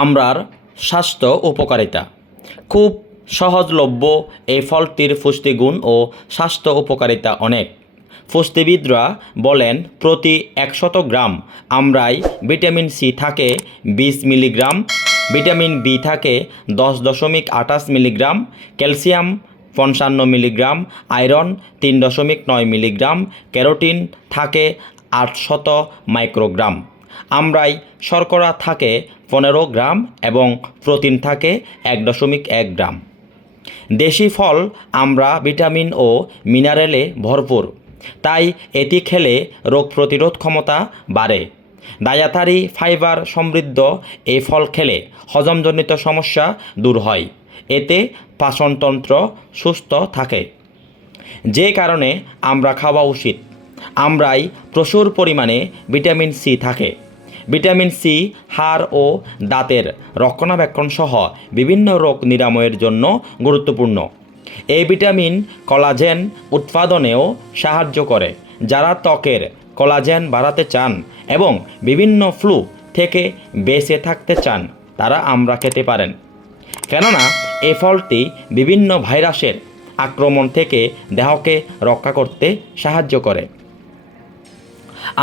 আমড়ার স্বাস্থ্য উপকারিতা। খুব সহজলভ্য এই ফলটির পুষ্টিগুণ ও স্বাস্থ্য উপকারিতা অনেক। পুষ্টিবিদরা বলেন প্রতি 100 গ্রাম আমড়ায় ভিটামিন সি থাকে 20 মিলিগ্রাম, ভিটামিন বি থাকে 10.28 milligram, calcium 55 milligram, iron 3.9 milligram, carotene থাকে 800 মাইক্রোগ্রাম। আমড়ায় শর্করা থাকে 15 গ্রাম এবং প্রোটিন থাকে 1.1 গ্রাম। দেশি ফল আমড়া ভিটামিন ও মিনারেলে ভরপুর, তাই এটি খেলে রোগ প্রতিরোধ ক্ষমতা বাড়ে। ডায়েটারি ফাইবার সমৃদ্ধ এই ফল খেলে হজমজনিত সমস্যা দূর হয়। এতে পাচনতন্ত্র সুস্থ থাকে, যে কারণে আমড়া খাওয়া উচিত। আমড়ায় প্রচুর পরিমাণে ভিটামিন সি থাকে। ভিটামিন সি হাড় ও দাঁতের রক্ষণাবেক্ষণ সহ বিভিন্ন রোগ নিরাময়ের জন্য গুরুত্বপূর্ণ। এই ভিটামিন কোলাজেন উৎপাদনেও সাহায্য করে। যারা ত্বকের কোলাজেন বাড়াতে চান এবং বিভিন্ন ফ্লু থেকে বেঁচে থাকতে চান তারা আমড়া খেতে পারেন, কেননা এই ফলটি বিভিন্ন ভাইরাসের আক্রমণ থেকে দেহকে রক্ষা করতে সাহায্য করে।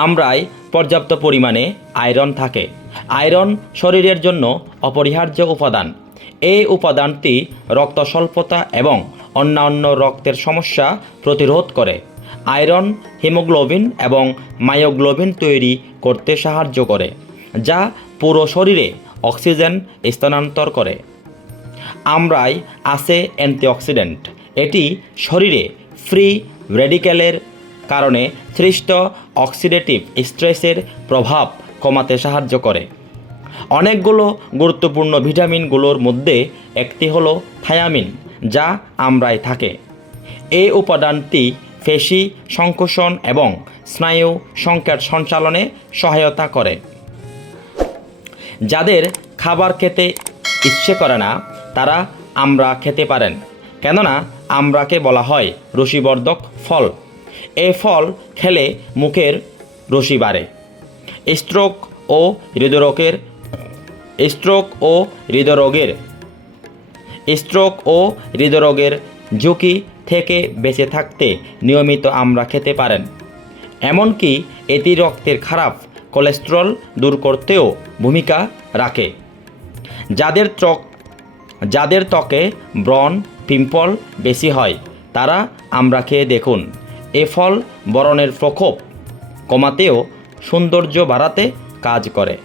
আমড়ায় পর্যাপ্ত পরিমাণে আয়রন থাকে। আয়রন শরীরের জন্য অপরিহার্য উপাদান। এই উপাদানটি রক্ত স্বল্পতা এবং অন্যান্য রক্তের সমস্যা প্রতিরোধ করে। আয়রন হিমোগ্লোবিন এবং মায়োগ্লোবিন তৈরি করতে সাহায্য করে, যা পুরো শরীরে অক্সিজেন স্থানান্তর করে। আমড়ায় আছে অ্যান্টিঅক্সিডেন্ট। এটি শরীরে ফ্রি রেডিক্যালের কারণে সৃষ্ট অক্সিডেটিভ স্ট্রেসের প্রভাব কমাতে সাহায্য করে। অনেকগুলো গুরুত্বপূর্ণ ভিটামিনগুলোর মধ্যে একটি হলো থায়ামিন, যা আমড়ায় থাকে। এই উপাদানটি পেশি সংকোচন এবং স্নায়ু সংকেত সঞ্চালনে সহায়তা করে। যাদের খাবার খেতে ইচ্ছে করে না তারা আমড়া খেতে পারেন, কেননা আমড়াকে বলা হয় রুচিবর্ধক ফল। এই ফল খেলে মুখের রুচি বাড়ে। স্ট্রোক ও হৃদরোগের ঝুঁকি থেকে বেঁচে থাকতে নিয়মিত আমড়া খেতে পারেন। এমনকি এটি রক্তের খারাপ কোলেস্টেরল দূর করতেও ভূমিকা রাখে। যাদের ত্বকে ব্রণ পিম্পল বেশি হয় তারা আমড়া খেয়ে দেখুন। এ ফল ব্রণের প্রকোপ কমাতেও সৌন্দর্য বাড়াতে কাজ করে।